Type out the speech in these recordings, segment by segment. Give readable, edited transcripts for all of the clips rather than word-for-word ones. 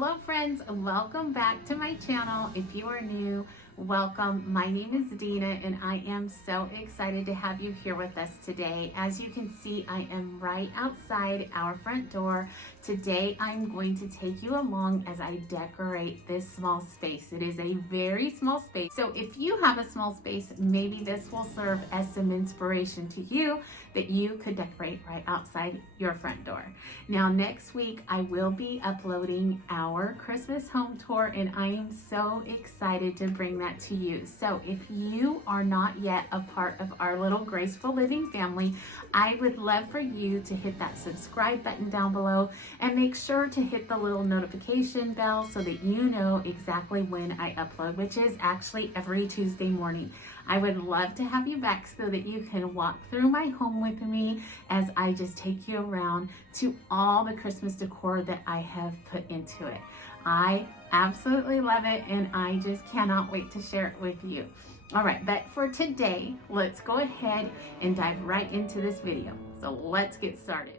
Hello friends, welcome back to my channel. If you are new, welcome. My name is Dina and I am so excited to have you here with us today. As you can see, I am right outside our front door. Today I'm going to take you along as I decorate this small space. It is a very small space. So if you have a small space, maybe this will serve as some inspiration to you that you could decorate right outside your front door. Now next week I will be uploading our Christmas home tour and I am so excited to bring that to you. So if you are not yet a part of our little Graceful Living family, I would love for you to hit that subscribe button down below and make sure to hit the little notification bell so that you know exactly when I upload, which is actually every Tuesday morning. I would love to have you back so that you can walk through my home with me as I just take you around to all the Christmas decor that I have put into it. I absolutely love it and I just cannot wait to share it with you. All right, but for today, let's go ahead and dive right into this video. So let's get started.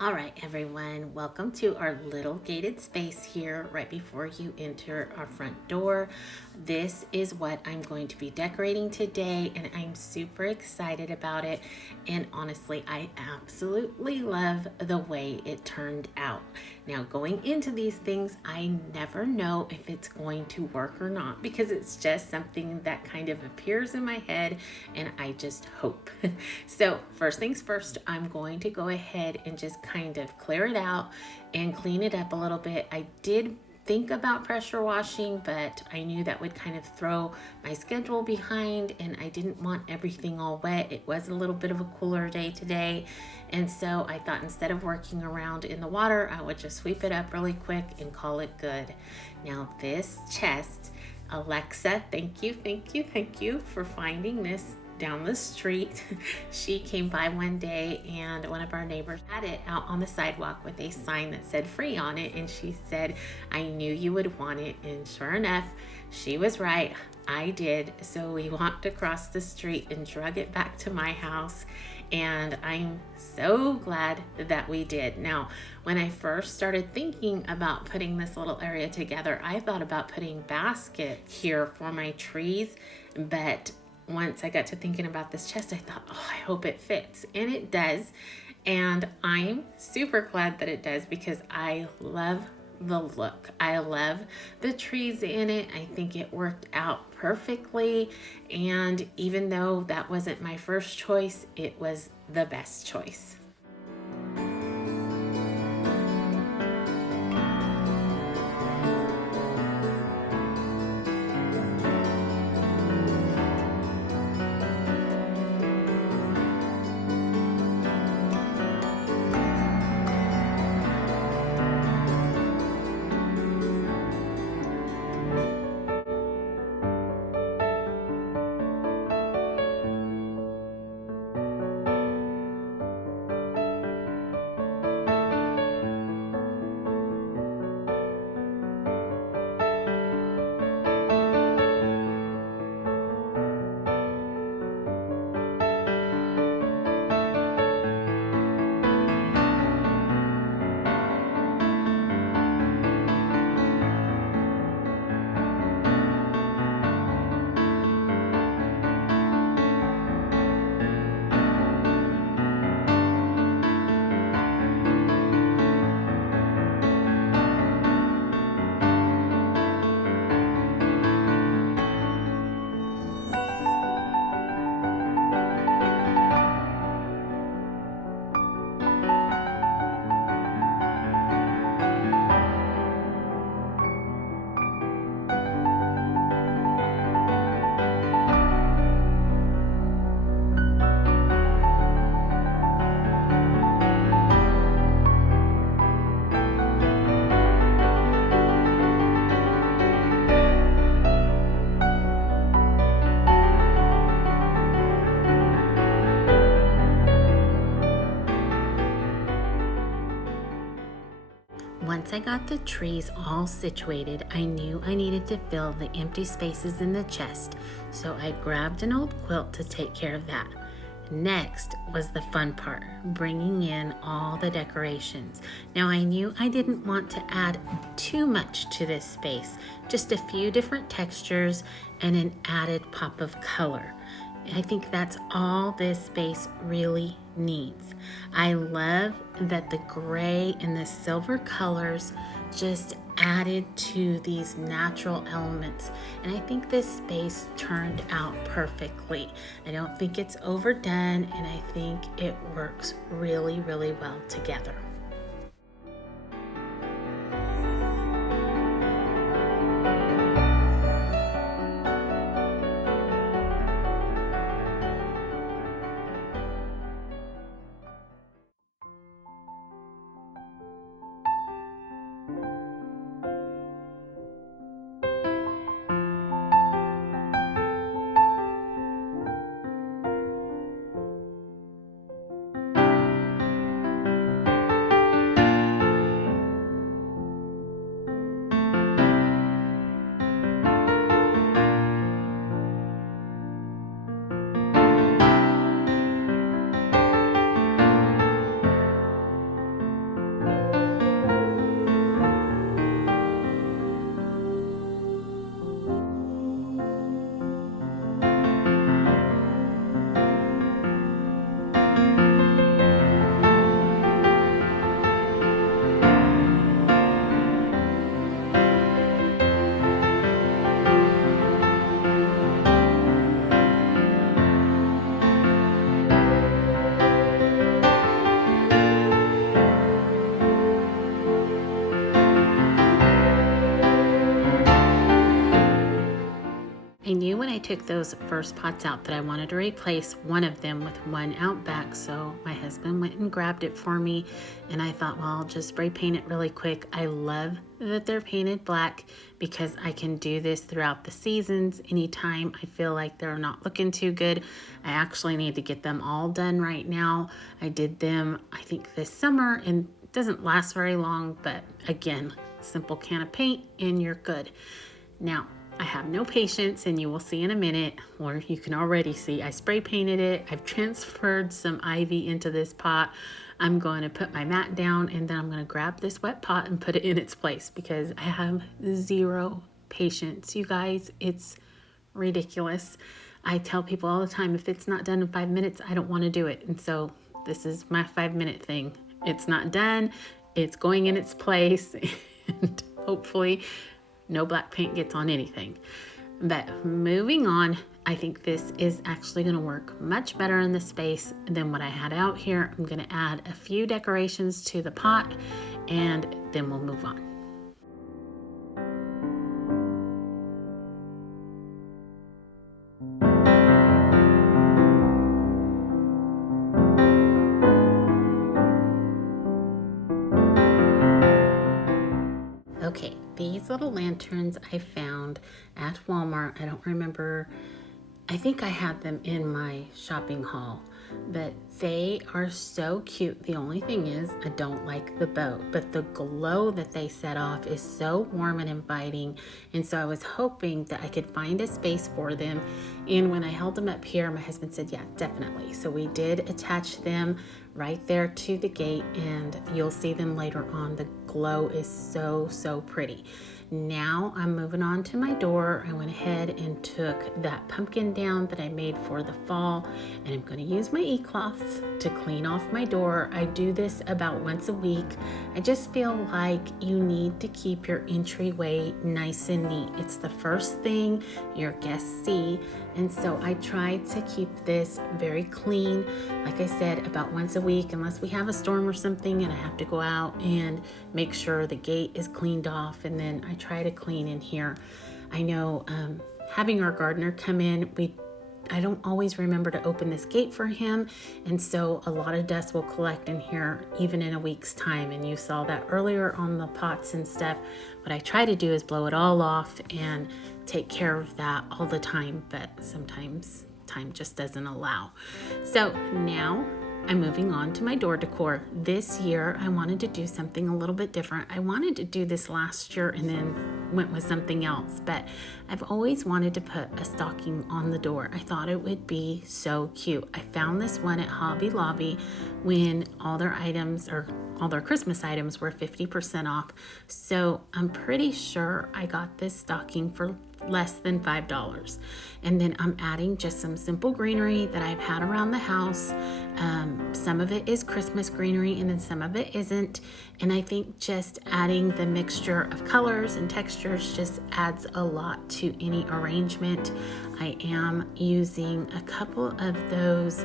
All right, everyone, welcome to our little gated space here right before you enter our front door. This is what I'm going to be decorating today, and I'm super excited about it. And honestly, I absolutely love the way it turned out. Now, going into these things, I never know if it's going to work or not because it's just something that kind of appears in my head, and I just hope. So first things first, I'm going to go ahead and just kind of clear it out and clean it up a little bit. I did think about pressure washing, but I knew that would kind of throw my schedule behind and I didn't want everything all wet. It was a little bit of a cooler day today. And so I thought instead of working around in the water, I would just sweep it up really quick and call it good. Now this chest, Alexa, thank you for finding this down the street. She came by one day and one of our neighbors had it out on the sidewalk with a sign that said free on it, and she said, I knew you would want it, and sure enough, she was right. I did. So we walked across the street and drug it back to my house, and I'm so glad that we did. Now, when I first started thinking about putting this little area together, I thought about putting baskets here for my trees, but once I got to thinking about this chest, I thought, oh, I hope it fits. And it does. And I'm super glad that it does because I love the look. I love the trees in it. I think it worked out perfectly. And even though that wasn't my first choice, it was the best choice. Once I got the trees all situated, I knew I needed to fill the empty spaces in the chest, so I grabbed an old quilt to take care of that. Next was the fun part, bringing in all the decorations. Now I knew I didn't want to add too much to this space, just a few different textures and an added pop of color. I think that's all this space really needs. I love that the gray and the silver colors just added to these natural elements, and I think this space turned out perfectly. I don't think it's overdone, and I think it works really, really well together. I knew when I took those first pots out that I wanted to replace one of them with one out back, so my husband went and grabbed it for me, and I thought, well, I'll just spray paint it really quick. I love that they're painted black because I can do this throughout the seasons. Anytime I feel like they're not looking too good, I actually need to get them all done right now. I did them, I think, this summer, and it doesn't last very long, but again, simple can of paint and you're good. Now, I have no patience, and you will see in a minute, or you can already see, I spray painted it. I've transferred some ivy into this pot. I'm going to put my mat down, and then I'm going to grab this wet pot and put it in its place because I have zero patience. You guys, it's ridiculous. I tell people all the time, if it's not done in 5 minutes, I don't want to do it. And so this is my 5-minute thing. It's not done. It's going in its place, and hopefully no black paint gets on anything. But moving on, I think this is actually going to work much better in the space than what I had out here. I'm going to add a few decorations to the pot, and then we'll move on. Okay, these little lanterns I found at Walmart. I don't remember, I think I had them in my shopping haul, but they are so cute. The only thing is I don't like the bow, but the glow that they set off is so warm and inviting, and so I was hoping that I could find a space for them. And when I held them up here, my husband said, yeah, definitely. So we did attach them right there to the gate, and you'll see them later on. The glow is so, so pretty. Now I'm moving on to my door. I went ahead and took that pumpkin down that I made for the fall, and I'm going to use my e-cloth to clean off my door. I do this about once a week. I just feel like you need to keep your entryway nice and neat. It's the first thing your guests see, and so I try to keep this very clean. Like I said, about once a week, unless we have a storm or something and I have to go out and make sure the gate is cleaned off, and then I try to clean in here. I know having our gardener come in, I don't always remember to open this gate for him, and so a lot of dust will collect in here even in a week's time, and you saw that earlier on the pots and stuff. What I try to do is blow it all off and take care of that all the time, but sometimes time just doesn't allow. So now I'm moving on to my door decor. This year, I wanted to do something a little bit different. I wanted to do this last year and then went with something else, but I've always wanted to put a stocking on the door. I thought it would be so cute. I found this one at Hobby Lobby when all their items or all their Christmas items were 50% off. So I'm pretty sure I got this stocking for less than $5. And then I'm adding just some simple greenery that I've had around the house. Some of it is Christmas greenery and then some of it isn't. And I think just adding the mixture of colors and textures just adds a lot to any arrangement. I am using a couple of those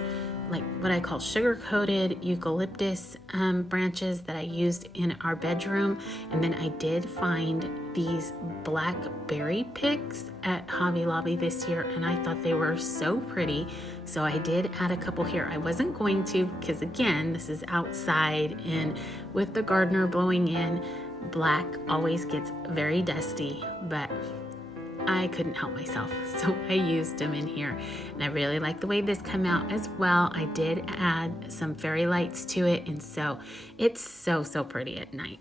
like what I call sugar-coated eucalyptus branches that I used in our bedroom. And then I did find these blackberry picks at Hobby Lobby this year, and I thought they were so pretty. So I did add a couple here. I wasn't going to because, again, this is outside, and with the gardener blowing in, black always gets very dusty, but I couldn't help myself, so I used them in here. And I really like the way this came out as well. I did add some fairy lights to it, and so it's so pretty at night.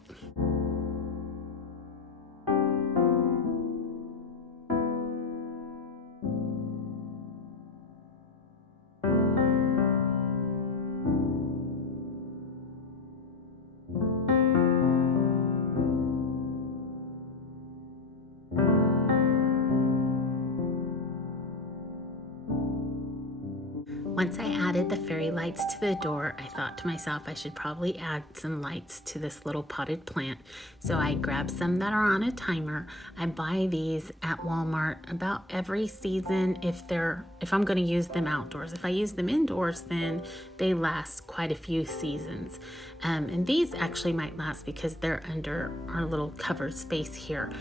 Once I added the fairy lights to the door, I thought to myself I should probably add some lights to this little potted plant. So I grabbed some that are on a timer. I buy these at Walmart about every season if I'm going to use them outdoors. If I use them indoors, then they last quite a few seasons. And these actually might last because they're under our little covered space here.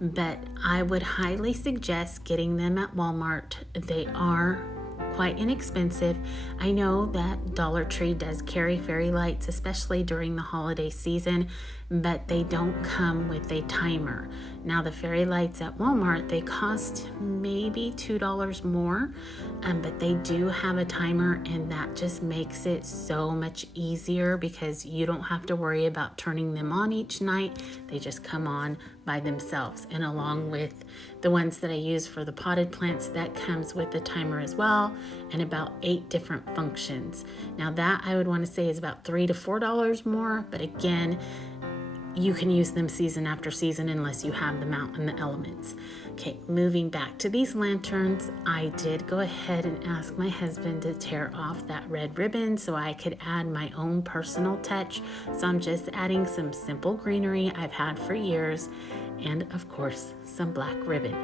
But I would highly suggest getting them at Walmart. They are quite inexpensive. I know that Dollar Tree does carry fairy lights, especially during the holiday season, but they don't come with a timer. Now the fairy lights at Walmart, they cost maybe $2 more, but they do have a timer, and that just makes it so much easier because you don't have to worry about turning them on each night. They just come on by themselves. And along with the ones that I use for the potted plants, that comes with a timer as well, and about 8 different functions. Now that I would want to say is about $3 to $4 more, but again, you can use them season after season unless you have them out in the elements. Okay, moving back to these lanterns, I did go ahead and ask my husband to tear off that red ribbon so I could add my own personal touch. So I'm just adding some simple greenery I've had for years, and of course, some black ribbon.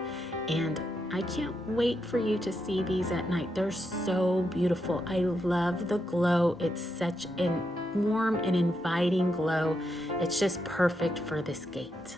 And I can't wait for you to see these at night. They're so beautiful. I love the glow. It's such a warm and inviting glow. It's just perfect for this gate.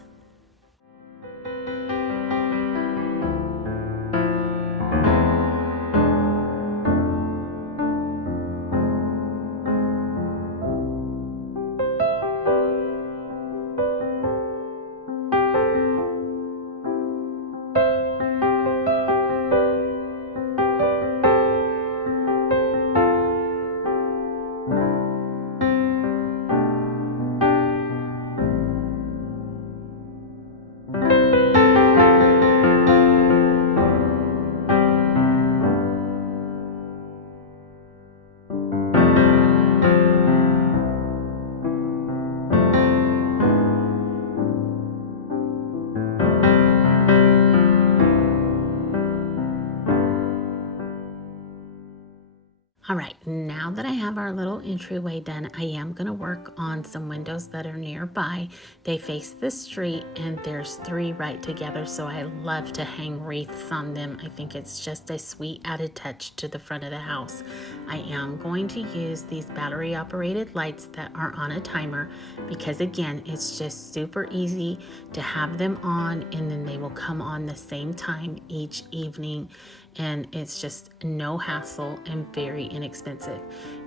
All right, now that I have our little entryway done, I am going to work on some windows that are nearby. They face the street, and there's 3 right together, so I love to hang wreaths on them. I think it's just a sweet added touch to the front of the house. I am going to use these battery-operated lights that are on a timer because, again, it's just super easy to have them on, and then they will come on the same time each evening. and it's just no hassle and very inexpensive.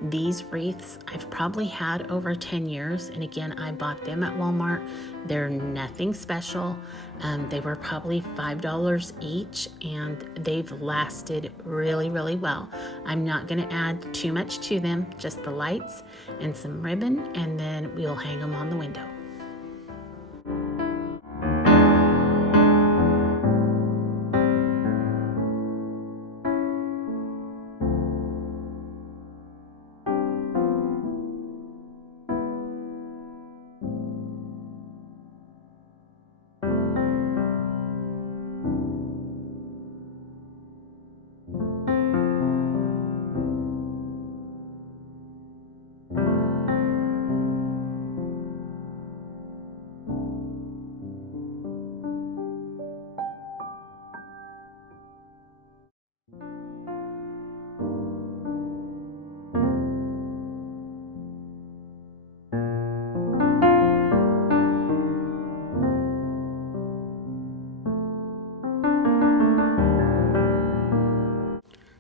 These wreaths I've probably had over 10 years, and again, I bought them at Walmart. They're nothing special. They were probably $5 each, and they've lasted really, really well. I'm not going to add too much to them, just the lights and some ribbon, and then we'll hang them on the window.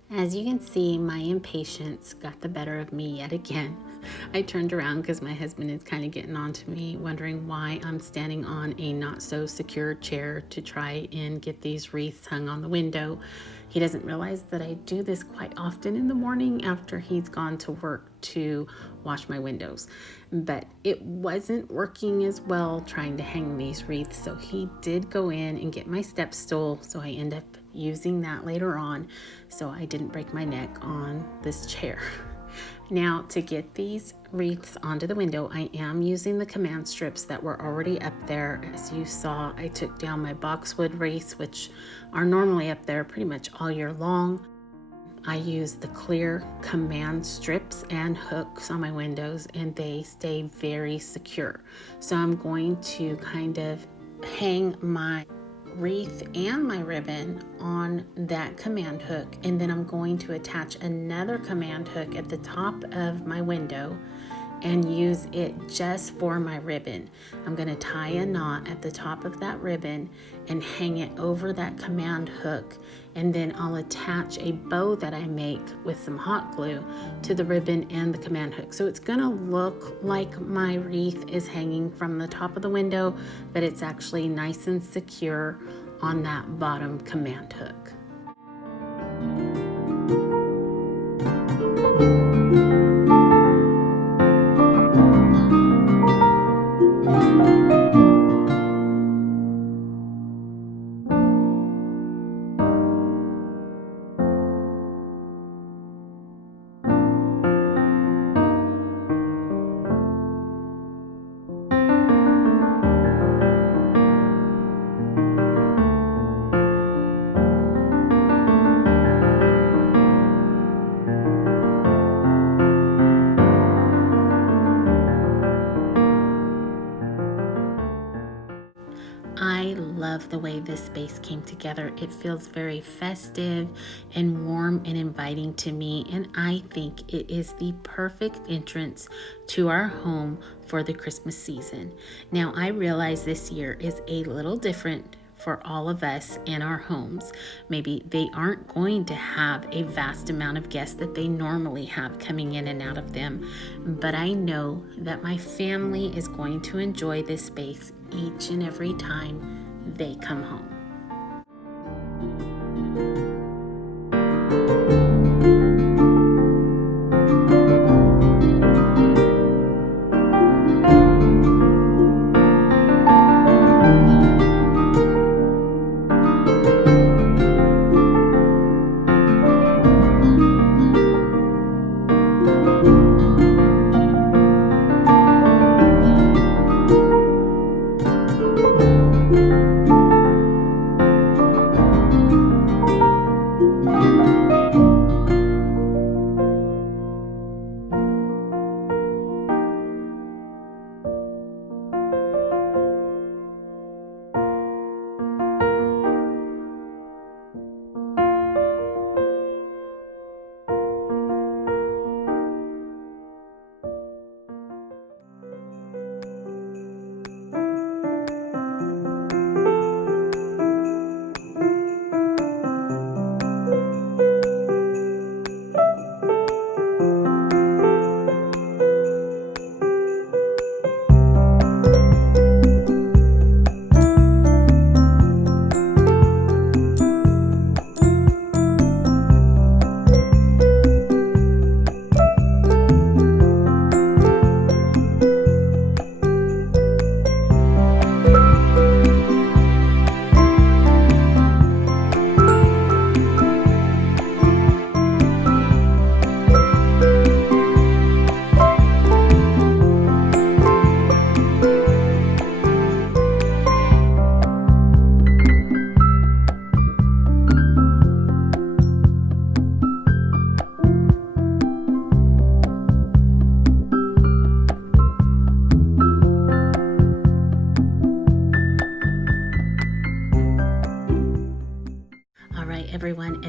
As you can see, my impatience got the better of me yet again. I turned around because my husband is kind of getting on to me, wondering why I'm standing on a not so secure chair to try and get these wreaths hung on the window. He doesn't realize that I do this quite often in the morning after he's gone to work to wash my windows. But it wasn't working as well trying to hang these wreaths, so he did go in and get my step stool, so I end up using that later on so I didn't break my neck on this chair. Now, to get these wreaths onto the window, I am using the command strips that were already up there. As you saw, I took down my boxwood wreaths, which are normally up there pretty much all year long. I use the clear command strips and hooks on my windows, and they stay very secure. So I'm going to kind of hang my wreath and my ribbon on that command hook, and then I'm going to attach another command hook at the top of my window and use it just for my ribbon. I'm going to tie a knot at the top of that ribbon and hang it over that command hook, and then I'll attach a bow that I make with some hot glue to the ribbon and the command hook. So it's going to look like my wreath is hanging from the top of the window, but it's actually nice and secure on that bottom command hook. I love the way this space came together. It feels very festive and warm and inviting to me, and I think it is the perfect entrance to our home for the Christmas season. Now, I realize this year is a little different for all of us in our homes. Maybe they aren't going to have a vast amount of guests that they normally have coming in and out of them, but I know that my family is going to enjoy this space each and every time they come home.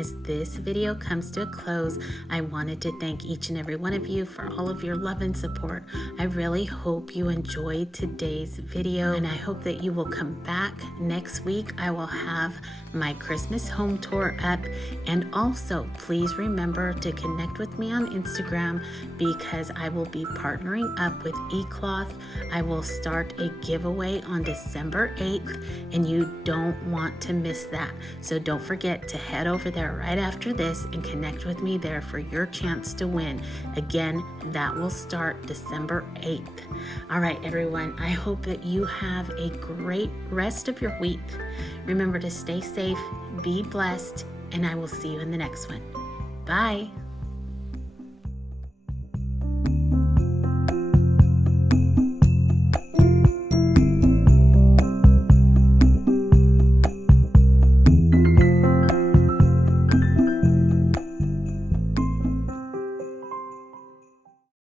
as this video comes to a close, I wanted to thank each and every one of you for all of your love and support. I really hope you enjoyed today's video, and I hope that you will come back next week. I will have my Christmas home tour up, and also please remember to connect with me on Instagram because I will be partnering up with eCloth. I will start a giveaway on December 8th, and you don't want to miss that. So don't forget to head over there right after this and connect with me there for your chance to win. Again, that will start December 8th. All right, everyone, I hope that you have a great rest of your week. Remember to stay safe, be blessed, and I will see you in the next one. Bye.